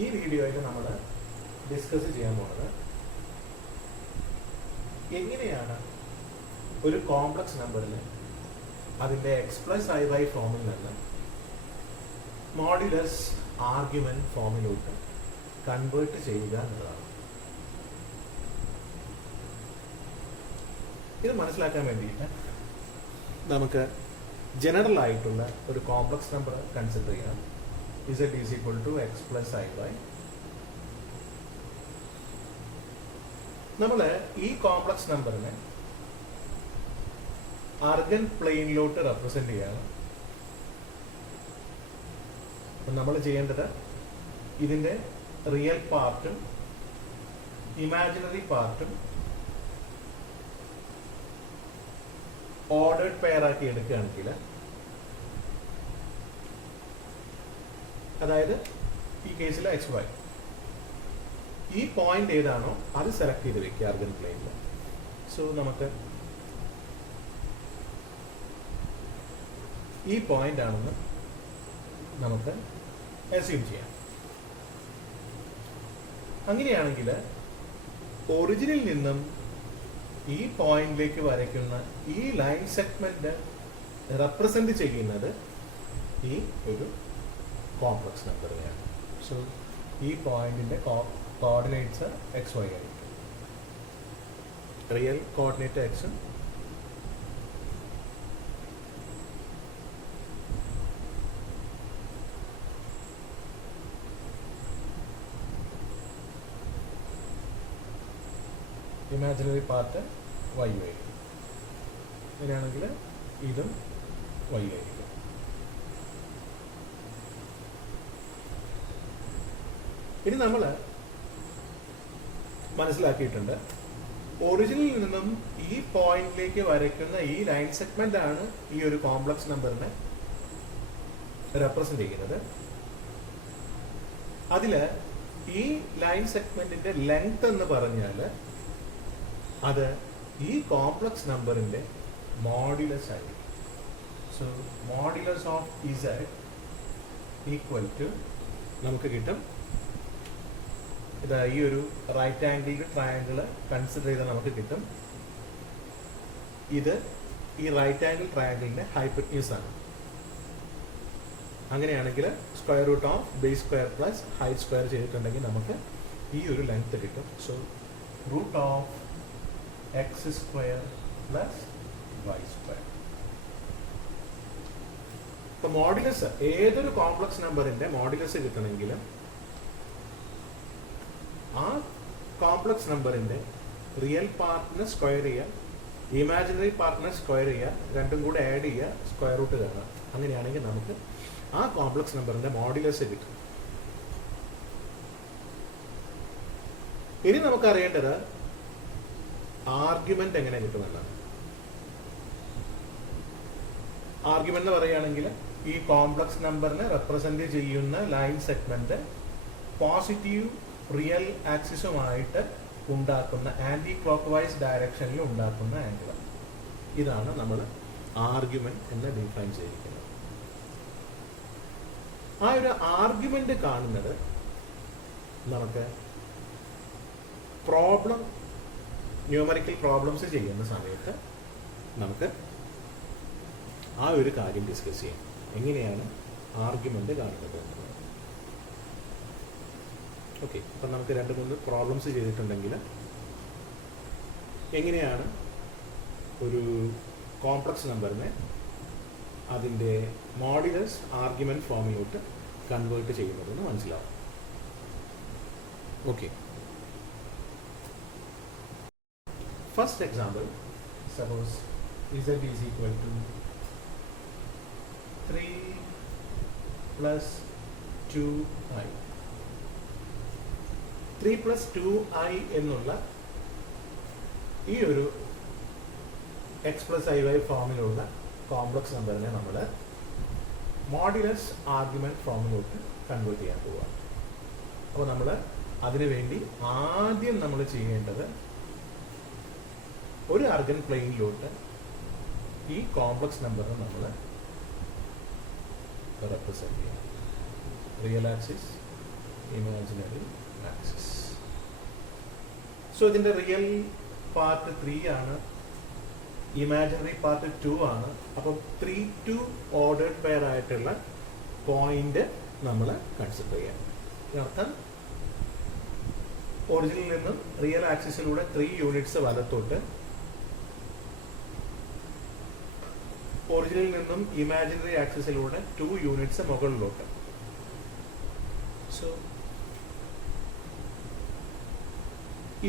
ഈ വീഡിയോയിൽ നമ്മൾ ഡിസ്കസ് ചെയ്യാൻ പോകുന്നത് എങ്ങനെയാണ് ഒരു കോംപ്ലക്സ് നമ്പറിൽ അതിൻ്റെ x+i ഫോമിൽ നിന്ന് മോഡുലസ് ആർഗ്യുമെന്റ് ഫോമിലോട്ട് കൺവേർട്ട് ചെയ്യുക എന്നുള്ളതാണ്. ഇത് മനസ്സിലാക്കാൻ വേണ്ടിയിട്ട് നമുക്ക് ജനറൽ ആയിട്ടുള്ള ഒരു കോംപ്ലക്സ് നമ്പർ കൺസിഡർ ചെയ്യാം. z is equal to x+i. നമ്മൾ ഈ കോംപ്ലക്സ് നമ്പറിനെ ആർഗൻ പ്ലെയിനിലോട്ട് റെപ്രസെന്റ് ചെയ്യാണ്. നമ്മൾ ചെയ്യേണ്ടത് ഇതിന്റെ റിയൽ പാർട്ടും ഇമാജിനറി പാർട്ടും ഓർഡേർഡ് പെയർ ആക്കി എടുക്കുകയാണെങ്കിൽ, അതായത് ഈ കേസിൽ xy, ഈ പോയിന്റ് ഏതാണോ അത് സെലക്ട് ചെയ്ത് വെക്കുക ആർഗൻ പ്ലെയിനിൽ. സോ നമുക്ക് ഈ പോയിന്റ് ആണെന്ന് നമുക്ക് അസ്യൂം ചെയ്യാം. അങ്ങനെയാണെങ്കിൽ ഒറിജിനിൽ നിന്നും ഈ പോയിന്റിലേക്ക് വരയ്ക്കുന്ന ഈ ലൈൻ സെഗ്മെന്റ് റെപ്രസെന്റ് ചെയ്യുന്നത് ഈ ഒരു കോംപ്ലക്സ് നമ്പറിനെയാണ്. സോ ഈ പോയിന്റിന്റെ കോർഡിനേറ്റ്സ് xy ആയിരിക്കും. റിയൽ കോർഡിനേറ്റ് എക്സും ഇമാജിനറി പാർട്ട് y ആയിരിക്കും. അങ്ങനെയാണെങ്കിൽ ഇതും y ആയിരിക്കും. ഇനി നമ്മൾ മനസ്സിലാക്കിയിട്ടുണ്ട്, ഒറിജിനിൽ നിന്നും ഈ പോയിന്റിലേക്ക് വരയ്ക്കുന്ന ഈ ലൈൻ സെഗ്മെന്റ് ആണ് ഈ ഒരു കോംപ്ലക്സ് നമ്പറിനെ റെപ്രസെന്റ് ചെയ്യുന്നത്. അതില് ഈ ലൈൻ സെഗ്മെന്റിന്റെ ലെങ്ത് എന്ന് പറഞ്ഞാൽ അത് ഈ കോംപ്ലക്സ് നമ്പറിന്റെ മോഡുലസ് ആയിരിക്കും. So modulus of z equal to നമുക്ക് കിട്ടും, ഇത് ഈ ഒരു റൈറ്റ് ആംഗിൾ ട്രയാങ്കിൾ കൺസിഡർ ചെയ്താൽ നമുക്ക് കിട്ടും, ഇത് ഈ റൈറ്റ് ആംഗിൾ ട്രയാങ്കിളിന്റെ ഹൈപ്പോട്ടന്യൂസ് ആണ്. അങ്ങനെയാണെങ്കിൽ square root of base square plus height square ചെയ്തിട്ടുണ്ടെങ്കിൽ നമുക്ക് ഈ ഒരു ലെങ്ത് കിട്ടും. So root of x square plus y square. ഇപ്പൊ മോഡുലസ്, ഏതൊരു കോംപ്ലക്സ് നമ്പറിന്റെ മോഡുലസ് കിട്ടണമെങ്കിൽ ആ കോംപ്ലക്സ് നമ്പറിന്റെ റിയൽ പാർട്ടിനെ സ്ക്വയർ ചെയ്യുക, ഇമാജിനറി പാർട്ടിനെ സ്ക്വയർ ചെയ്യുക, രണ്ടും കൂടെ ആഡ് ചെയ്യുക, സ്ക്വയർ റൂട്ട് കാണുക. അങ്ങനെയാണെങ്കിൽ നമുക്ക് ആ കോംപ്ലക്സ് നമ്പറിന്റെ മോഡുലസ് കിട്ടും. ഇനി നമുക്ക് അറിയേണ്ടത് ആർഗ്യുമെന്റ് എങ്ങനെ കിട്ടുമെന്നാണ്. ആർഗ്യുമെന്റ് എന്ന് പറയുകയാണെങ്കിൽ ഈ കോംപ്ലക്സ് നമ്പറിനെ റെപ്രസെന്റ് ചെയ്യുന്ന ലൈൻ സെഗ്മെന്റ് പോസിറ്റീവ് റിയൽ ആക്സിസുമായിട്ട് ഉണ്ടാക്കുന്ന ആന്റി ക്ലോക്ക് വൈസ് ഡയറക്ഷനിൽ ഉണ്ടാക്കുന്ന ആംഗിൾ, ഇതാണ് നമ്മൾ ആർഗ്യുമെന്റ് എന്ന് ഡിഫൈൻ ചെയ്തിരിക്കുന്നത്. ആ ഒരു ആർഗ്യുമെന്റ് കാണുന്നത് നമുക്ക് പ്രോബ്ലം, ന്യൂമറിക്കൽ പ്രോബ്ലംസ് ചെയ്യുന്ന സമയത്ത് നമുക്ക് ആ ഒരു കാര്യം ഡിസ്കസ് ചെയ്യാം, എങ്ങനെയാണ് ആർഗ്യുമെന്റ് കാണുന്നത് എന്നുള്ളത്. ഓക്കെ, അപ്പം നമുക്ക് 2-3 പ്രോബ്ലംസ് ചെയ്തിട്ടുണ്ടെങ്കിൽ എങ്ങനെയാണ് ഒരു കോംപ്ലക്സ് നമ്പറിനെ അതിൻ്റെ മോഡുലസ് ആർഗ്യുമെന്റ് ഫോമിലോട്ട് കൺവേർട്ട് ചെയ്യുന്നതെന്ന് മനസ്സിലാവും. Okay, first example, suppose z is equal to 3 plus 2i. 3 plus 2i എന്നുള്ള ഈ ഒരു x+iy ഫോമിലുള്ള കോംപ്ലക്സ് നമ്പറിനെ നമ്മൾ മോഡുലസ് ആർഗ്യുമെന്റ് ഫോമിലോട്ട് കൺവേർട്ട് ചെയ്യാൻ പോവുക. അപ്പോൾ നമ്മൾ അതിനുവേണ്ടി ആദ്യം നമ്മൾ ചെയ്യേണ്ടത് ഒരു ആർഗൻ പ്ലെയിനിലോട്ട് ഈ കോംപ്ലക്സ് നമ്പറിനെ നമ്മൾ represent here. Real axis, imaginary axis. So ഇതിൻ്റെ റിയൽ പാർട്ട് 3 ആണ്, ഇമാജിനറി പാർട്ട് 2 ആണ്. അപ്പം 3 to ഓർഡേർഡ് പെയർ ആയിട്ടുള്ള പോയിന്റ് നമ്മൾ കൺസിഡർ ചെയ്യാം. ഇതിനർത്ഥം ഒറിജിനിൽ നിന്നും റിയൽ ആക്സിസിലൂടെ 3 യൂണിറ്റ്സ് വലത്തോട്ട്, ഒറിജിനിൽ നിന്നും ഇമാജിനറി ആക്സിസിലൂടെ 2 യൂണിറ്റ്സ് മുകളിലോട്ട്. സോ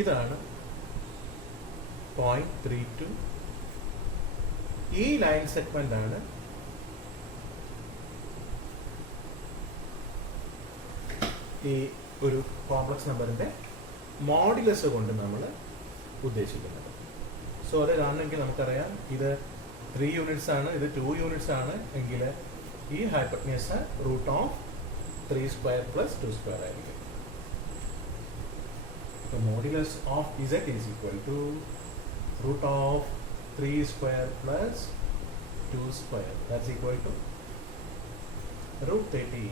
ഇതാണ് പോയിന്റ് 3 2. ഈ ലൈൻ സെഗ്മെന്റ് ആണ് ഈ ഒരു കോംപ്ലക്സ് നമ്പറിന്റെ മോഡുലസ് കൊണ്ട് നമ്മൾ ഉദ്ദേശിക്കുന്നത്. സോ അത് കാണണമെങ്കിൽ നമുക്കറിയാം ഇത് 3 യൂണിറ്റ്സ് ആണ്, ഇത് 2 യൂണിറ്റ്സ് ആണ് എങ്കിൽ ഈ hypotenuse root of 3 square plus 2 square ആയിരിക്കും. So modulus of z is equal to root of 3 square plus 2 square. That's equal to root 13.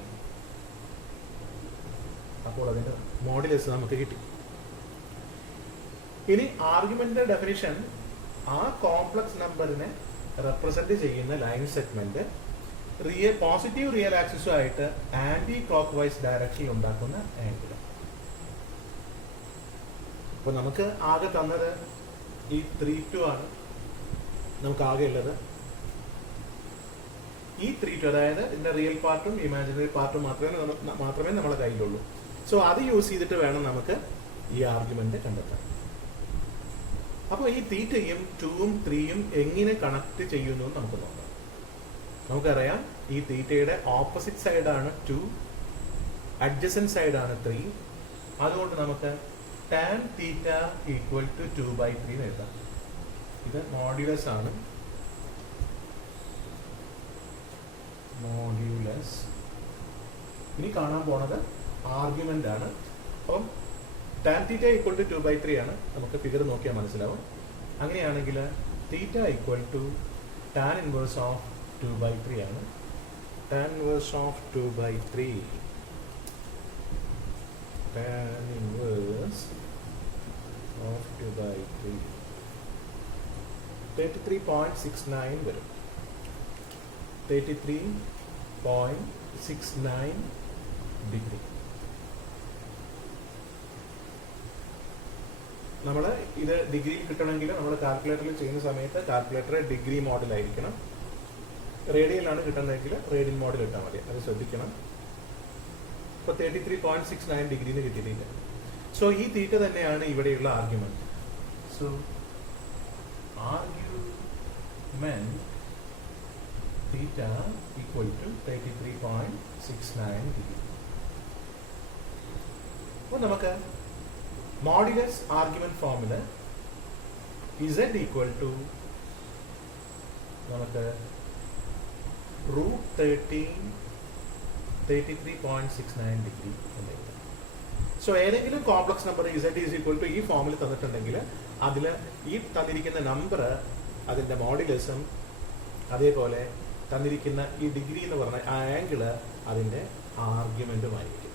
അപ്പോൾ അതിന്റെ മോഡുലസ് നമുക്ക് കിട്ടി. ഇനി ആർഗ്യുമെന്റിന്റെ ഡെഫിനിഷൻ, ആ കോംപ്ലക്സ് നമ്പറിനെ റെപ്രസെന്റ് ചെയ്യുന്ന ലൈൻ സെഗ്മെന്റ് പോസിറ്റീവ് റിയൽ ആക്സിസുമായിട്ട് ആന്റി ക്ലോക്ക് വൈസ് ഡയറക്ഷനിൽ ഉണ്ടാക്കുന്ന ആംഗിൾ. അപ്പോൾ നമുക്ക് ആകെ തന്നത് ഈ 3 2 ആണ്. നമുക്ക് ആകെ ഉള്ളത് ഈ 3 2, അതായത് ഇതിന്റെ റിയൽ പാർട്ടും ഇമാജിനറി പാർട്ടും മാത്രമേ നമ്മളെ കയ്യിലുള്ളൂ. സോ അത് യൂസ് ചെയ്തിട്ട് വേണം നമുക്ക് ഈ ആർഗ്യുമെന്റ് കണ്ടെത്താൻ. അപ്പോൾ ഈ തീറ്റയും 2ഉം 3ഉം എങ്ങനെ കണക്ട് ചെയ്യുന്നു എന്ന് നമുക്ക് നോക്കാം. നമുക്കറിയാം ഈ തീറ്റയുടെ ഓപ്പോസിറ്റ് സൈഡാണ് 2, അഡ്ജസന്റ് സൈഡാണ് 3. അതുകൊണ്ട് നമുക്ക് tan theta equal to 2/3 എഴുതാം. ഇത് മോഡുലസ് ആണ്. മോഡുലസ് ഇനി കാണാൻ പോണത് ആർഗ്യുമെന്റ് ആണ്. അപ്പം tan theta equal to 2/3 ആണ്. നമുക്ക് ഫിഗർ നോക്കിയാൽ മനസ്സിലാവും. അങ്ങനെയാണെങ്കിൽ theta equal to tan inverse of 2/3 ആണ്. tan inverse of 2/3, tan inverse of 2/3 33.69 വരും. 33.69 ഡിഗ്രി. നമ്മൾ ഇത് ഡിഗ്രിയിൽ കിട്ടണമെങ്കിൽ നമ്മൾ കാൽക്കുലേറ്ററിൽ ചെയ്യുന്ന സമയത്ത് കാൽക്കുലേറ്റർ ഡിഗ്രി മോഡലായിരിക്കണം. റേഡിയലാണ് കിട്ടുന്നതെങ്കിൽ റേഡിയൻ മോഡൽ ഇട്ടാൽ മതി, അത് ശ്രദ്ധിക്കണം. ഇപ്പോൾ 33.69 ഡിഗ്രിന്ന് കിട്ടിയിട്ടില്ല. സോ ഈ തീറ്റ തന്നെയാണ് ഇവിടെയുള്ള argument. So argument theta equal to 33.69 degree. അപ്പോൾ നമുക്ക് മോഡുലസ് ആർഗ്യുമെന്റ് ഫോമില് z ഈക്വൽ ടു നമുക്ക് റൂട്ട് 33.69 ഡിഗ്രി എന്ന് എഴുതാം. സോ ഏതെങ്കിലും complex number z is equal to ഈ ഫോമിൽ തന്നിട്ടുണ്ടെങ്കിൽ അതിൽ ഈ തന്നിരിക്കുന്ന നമ്പർ അതിൻ്റെ മോഡുലസും അതേപോലെ തന്നിരിക്കുന്ന ഈ ഡിഗ്രി എന്ന് പറഞ്ഞ ആ ആംഗിള് അതിൻ്റെ ആർഗ്യുമെന്റുമായിരിക്കും.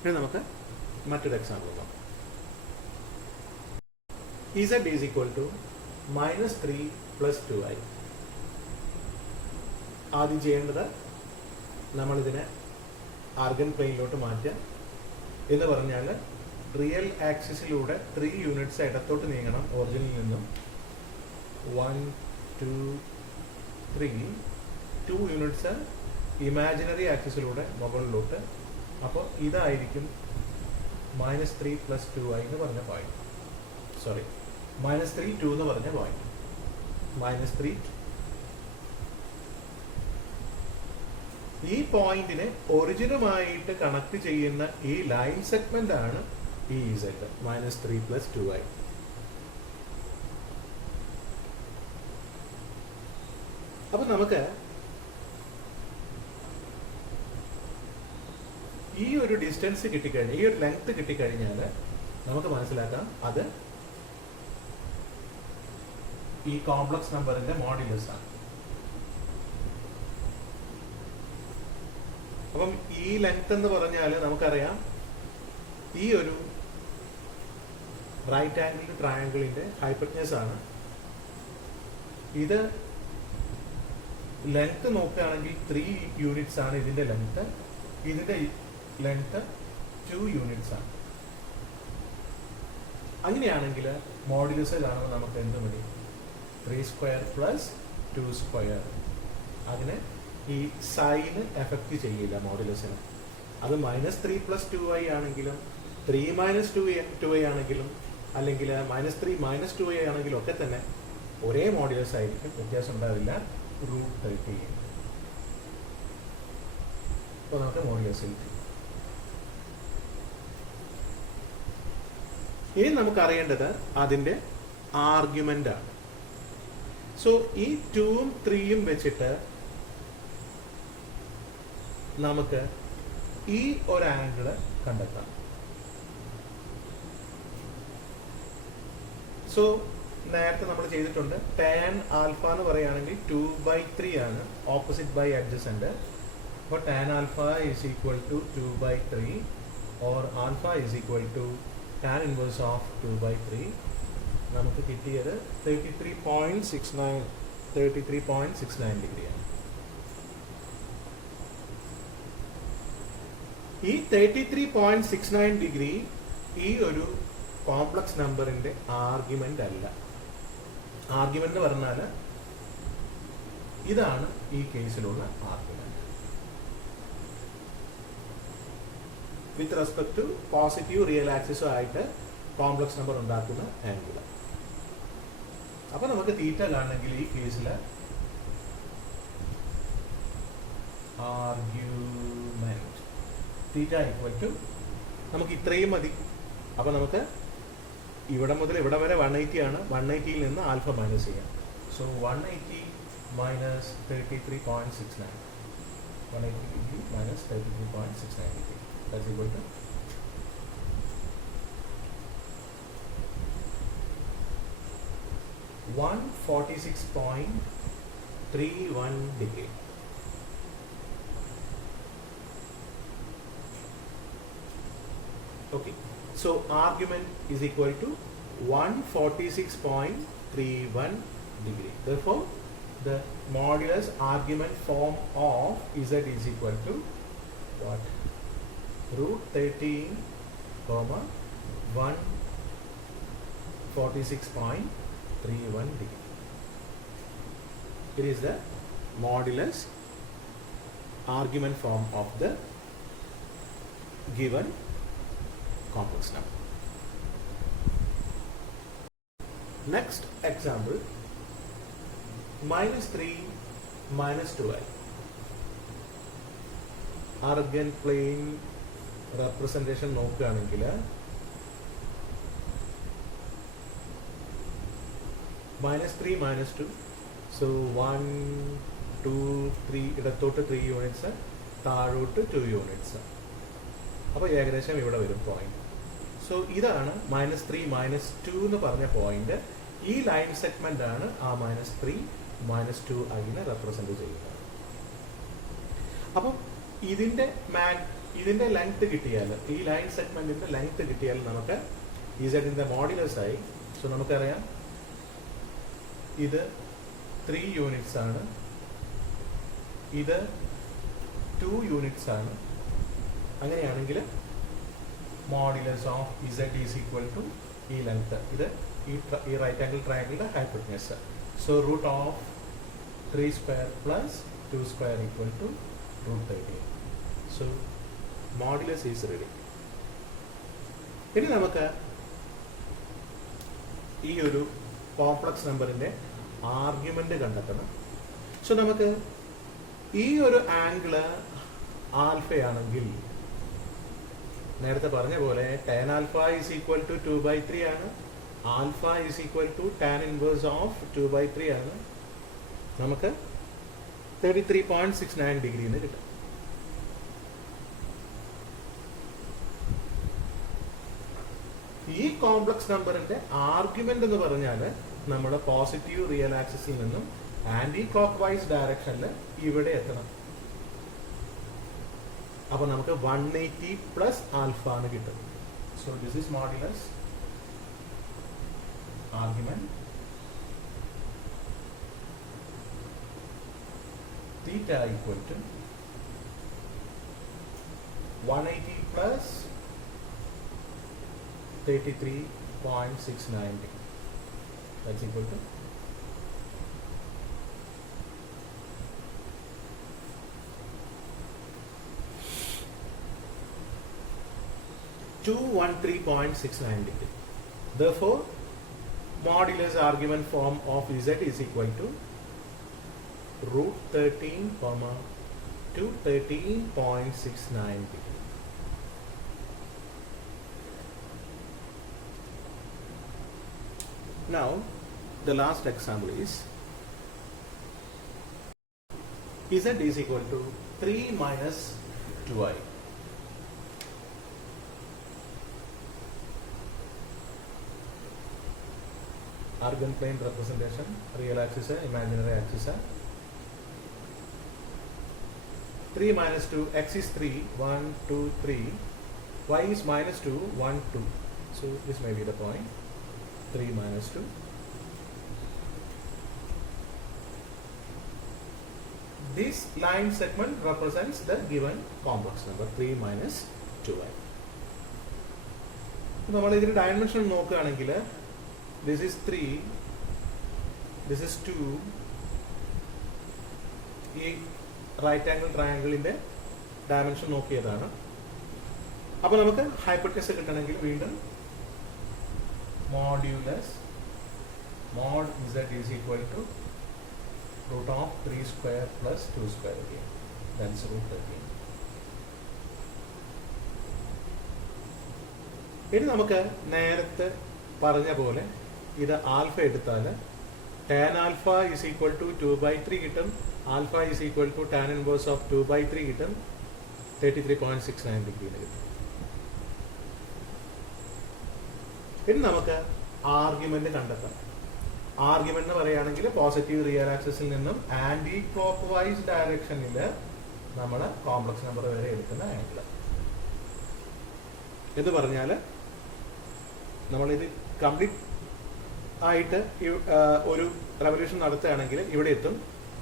ഇനി നമുക്ക് മറ്റൊരു എക്സാമ്പിൾ നോക്കാം. z is equal to -3 + 2i. ആദ്യം ചെയ്യേണ്ടത് നമ്മളിതിനെ ആർഗൻ പ്ലെയിനിലോട്ട് മാറ്റുക. എന്ന് പറഞ്ഞാൽ റിയൽ ആക്സിസിലൂടെ 3 യൂണിറ്റ്സ് ഇടത്തോട്ട് നീങ്ങണം ഒറിജിനിൽ നിന്നും. 1 2 3 2 യൂണിറ്റ്സ് ഇമാജിനറി ആക്സിസിലൂടെ മുകളിലോട്ട്. അപ്പോൾ ഇതായിരിക്കും -3 + 2i എന്ന് പറഞ്ഞ പോയിന്റ്. സോറി, -3 2 എന്ന് പറഞ്ഞ പോയിന്റ്. -3 ഈ പോയിന്റിനെ ഒറിജിനുമായിട്ട് കണക്ട് ചെയ്യുന്ന ഈ ലൈൻ സെഗ്മെന്റ് ആണ് ഈ z -3 + 2i. അപ്പൊ നമുക്ക് ഈ ഒരു ഡിസ്റ്റൻസ് കിട്ടിക്കഴിഞ്ഞാൽ, ഈ ഒരു ലെങ്ത് കിട്ടിക്കഴിഞ്ഞാൽ നമുക്ക് മനസ്സിലാക്കാം അത് ഈ കോംപ്ലക്സ് നമ്പറിന്റെ മോഡുലസ് ആണ്. അപ്പം ഈ ലെങ്ത് എന്ന് പറഞ്ഞാൽ നമുക്കറിയാം ഈ ഒരു റൈറ്റ് ആംഗിൾ ട്രയാങ്കിളിന്റെ ഹൈപ്പോട്ടനസ് ആണ്. ഇത് ലെങ്ത് നോക്കുകയാണെങ്കിൽ 3 യൂണിറ്റ്സ് ആണ് ഇതിന്റെ ലെങ്ത്. ഇതിന്റെ ലെങ്ത് 2 യൂണിറ്റ്സ് ആണ്. അങ്ങനെയാണെങ്കിൽ മോഡുലസ് കാണുമ്പോൾ നമുക്ക് എന്ത് മതി? 3 സ്ക്വയർ പ്ലസ് 2 സ്ക്വയർ. അതിന് ഈ സൈന് എഫക്റ്റ് ചെയ്യില്ല മോഡുലസിന്. അത് -3 + 2i ആണെങ്കിലും 3 - 2i ആണെങ്കിലും അല്ലെങ്കിൽ -3 - 2i ആണെങ്കിലും ഒക്കെ തന്നെ ഒരേ മോഡുലസ് ആയിരിക്കും, വ്യത്യാസം ഉണ്ടാവില്ല. √30. അപ്പോൾ നമുക്ക് മോഡുലസ് കിട്ടി. ഇനി നമുക്ക് അറിയേണ്ടത് അതിന്റെ ആർഗ്യുമെന്റ് ആണ്. സോ ഈ 2ഉം 3ഉം വെച്ചിട്ട് നമുക്ക് ഈ ഒരു ആംഗിള് കണ്ടെത്താം. സോ നേരത്തെ നമ്മൾ ചെയ്തിട്ടുണ്ട്. tan ആൽഫ എന്ന് പറയുകയാണെങ്കിൽ 2/3 ആണ്, ഓപ്പോസിറ്റ് ബൈ അഡ്ജസന്റ്. അപ്പോൾ tan alpha is equal to 2/3 or alpha is equal to tan inverse of 2/3. നമുക്ക് കിട്ടിയത് 33.69 ഡിഗ്രിയാണ്. ഈ 33.69 ഡിഗ്രി ഈ ഒരു കോംപ്ലക്സ് നമ്പറിന്റെ ആർഗ്യുമെന്റ് അല്ല. ആർഗ്യുമെന്റ് പറഞ്ഞാൽ ഇതാണ് ഈ കേസിലുള്ള argument with respect to positive real ആക്സിസും ആയിട്ട് കോംപ്ലക്സ് നമ്പർ ഉണ്ടാക്കുന്ന ആംഗിൾ. അപ്പൊ നമുക്ക് തീറ്റ കാണണമെങ്കിൽ ഈ കേസിൽ ആർഗ്യുമെന്റ് തീറ്റ ഈക്വൽ ടു നമുക്ക് ഇത്രയും മതി. അപ്പൊ നമുക്ക് ഇവിടെ മുതൽ ഇവിടെ വരെ 180 ആണ്. 180യിൽ നിന്ന് ആൽഫ മൈനസ് ചെയ്യാം. So 180 minus 33.69 180 degree minus 33.69 degree that's equal to 146.31 degree. Okay, so argument is equal to 146.31 degree. Therefore, the modulus argument form of z is equal to what? √13, 146.31 degree. It is the modulus argument form of the given complex number. Next example, -3 - 2i. Argand plane representation നോക്കുകയാണെങ്കിൽ -3 - 2. So 1, 2, 3 ഇടത്തോട്ട് 3 units, താഴോട്ട് 2 units. അപ്പോൾ ഏകദേശം ഇവിടെ വരും point. So ഇതാണ് -3 - 2 എന്ന് പറഞ്ഞ പോയിന്റ്. ഈ ലൈൻ സെഗ്മെന്റ് ആണ് ആ -3 - 2i റെപ്രസെന്റ് ചെയ്യുന്നത്. അപ്പം ഇതിന്റെ ലെങ്ത് കിട്ടിയാൽ, ഈ ലൈൻ സെഗ്മെന്റിന്റെ ലെങ്ത് കിട്ടിയാൽ നമുക്ക് ഇസഡിന്റെ മോഡുലസ് ആയി. സോ നമുക്കറിയാം ഇത് 3 യൂണിറ്റ്സ് ആണ്, ഇത് 2 യൂണിറ്റ്സ് ആണ്. അങ്ങനെയാണെങ്കിൽ modulus of Z is equal to ഈ ലെങ്ത്, ഇത് ഈ റൈറ്റ് ആംഗിൾ ട്രയാംഗിളിന്റെ hypotenuse. So √3² + 2² equal to √30. So modulus is ready. ഇനി നമുക്ക് ഈ ഒരു കോംപ്ലക്സ് നമ്പറിന്റെ ആർഗ്യുമെന്റ് കണ്ടെത്തണം. സോ നമുക്ക് ഈ ഒരു ആംഗിള് ആൽഫയാണെങ്കിൽ നേരത്തെ പറഞ്ഞ പോലെ tan alpha is equal to 2/3 ആണ്, alpha is equal to tan inverse of 2/3 ആണ്. നമുക്ക് 33.69 ഡിഗ്രി എന്ന് കിട്ടും. ഈ കോംപ്ലക്സ് നമ്പറിന്റെ ആർഗ്യുമെന്റ് എന്ന് പറഞ്ഞാൽ നമ്മൾ പോസിറ്റീവ് റിയൽ ആക്സിസിൽ നിന്നും ആന്റി ക്ലോക്ക് വൈസ് ഡയറക്ഷനിൽ ഇവിടെ എത്തണം. അപ്പോൾ നമുക്ക് 180 പ്ലസ് ആൽഫ എന്ന് കിട്ടും. So this is modulus argument theta equal to 180 plus 33.690. That's equal to 213.69 degree. Therefore, modulus argument form of Z is equal to root 13 comma 213.69 degree. Now the last example is Z is equal to 3 minus 2i. Argand plane representation, real axis है, imaginary axis है. 3 minus 2, x is 3, 1, 2, 3, y is minus 2, 1, 2. So this may be the point, 3 minus 2. This line segment represents the given complex number 3 minus 2i. നമ്മൾ ഇതിന്റെ dimension നോക്കുകയാണെങ്കിൽ this is 3, this is 2. ഈ right angle ട്രയാംഗിളിന്റെ dimension നോക്കിയതാണ്. അപ്പോൾ നമുക്ക് hypotenuse കിട്ടണമെങ്കിൽ വീണ്ടും modulus mod z is equal to root of 3 square plus 2 square again. That's root 13. ഇനി നമുക്ക് നേരത്തെ പറഞ്ഞ പോലെ ഇത് ആൽഫ എടുത്താൽ tan alpha is equal to 2/3 കിട്ടും. Alpha is equal to tan inverse of 2/3 കിട്ടും. 33.69 ഡിഗ്രി കിട്ടും. ഇനി നമുക്ക് ആർഗ്യുമെന്റ് കണ്ടെത്താം. ആർഗ്യുമെന്റ് എന്ന് പറയുകയാണെങ്കിൽ പോസിറ്റീവ് റിയൽ ആക്സിസിൽ നിന്നും ആന്റി ക്ലോക്ക് വൈസ് ഡയറക്ഷനിൽ നമ്മൾ കോംപ്ലക്സ് നമ്പർ വരെ എടുക്കുന്ന ആംഗിൾ എന്ന് പറഞ്ഞാൽ നമ്മളിത് കംപ്ലീറ്റ് ആയിട്ട് ഒരു റെവല്യൂഷൻ നടത്തുകയാണെങ്കിൽ ഇവിടെ എത്തും.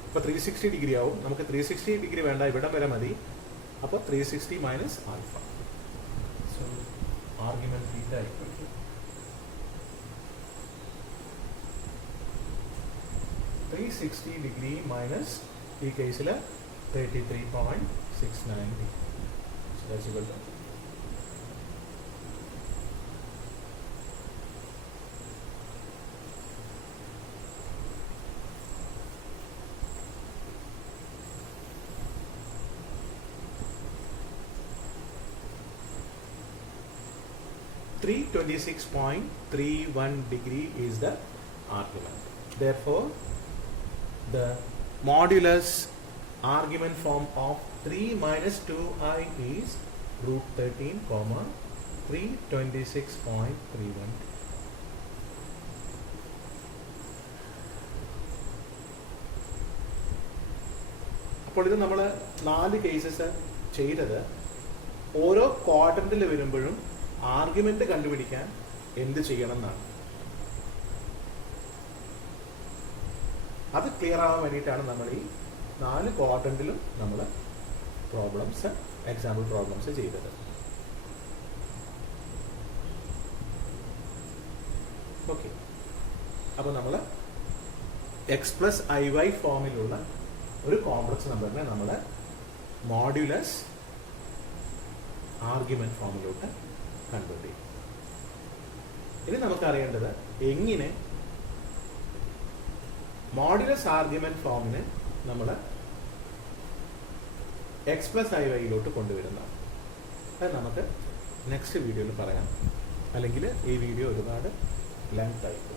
ഇപ്പോൾ 360 ഡിഗ്രി ആവും. നമുക്ക് 360 ഡിഗ്രി വേണ്ട, ഇവിടം വരെ മതി. അപ്പോൾ 360 minus alpha. So argument theta equal to 360 degree minus ഈ കേസിൽ 33.69 degree. So that's equal to 326.31 degree is the argument. Therefore, the modulus argument form of 3 minus 2i is root 13 comma 326.31. അപ്പോൾ ഇത് നമ്മൾ 4 കേസസ് ചെയ്തത് ഓരോ ക്വാഡ്രന്റിൽ വരുമ്പോഴും ആർഗ്യുമെന്റ് കണ്ടുപിടിക്കാൻ എന്ത് ചെയ്യണം എന്നാണ്. അത് ക്ലിയർ ആവാൻ വേണ്ടിയിട്ടാണ് നമ്മൾ ഈ 4 ക്വാഡ്രന്റിലും നമ്മൾ പ്രോബ്ലംസ് എക്സാമ്പിൾ പ്രോബ്ലംസ് ചെയ്തത്. ഓക്കെ, അപ്പോൾ നമ്മൾ x+iy ഫോമിലുള്ള ഒരു കോംപ്ലക്സ് നമ്പറിനെ നമ്മൾ മോഡുലസ് ആർഗ്യുമെന്റ് ഫോമിലോട്ട് കൺവേർട്ട് ചെയ്യും. ഇനി നമുക്കറിയേണ്ടത് എങ്ങനെ മോഡുലസ് ആർഗ്യുമെന്റ് ഫോമിനെ നമ്മൾ x+iy കൊണ്ടുവരുന്നതാണ്. അത് നമുക്ക് നെക്സ്റ്റ് വീഡിയോയിൽ പറയാം. അല്ലെങ്കിൽ ഈ വീഡിയോ ഒരുപാട് ലെങ്ത് ആയിരിക്കും.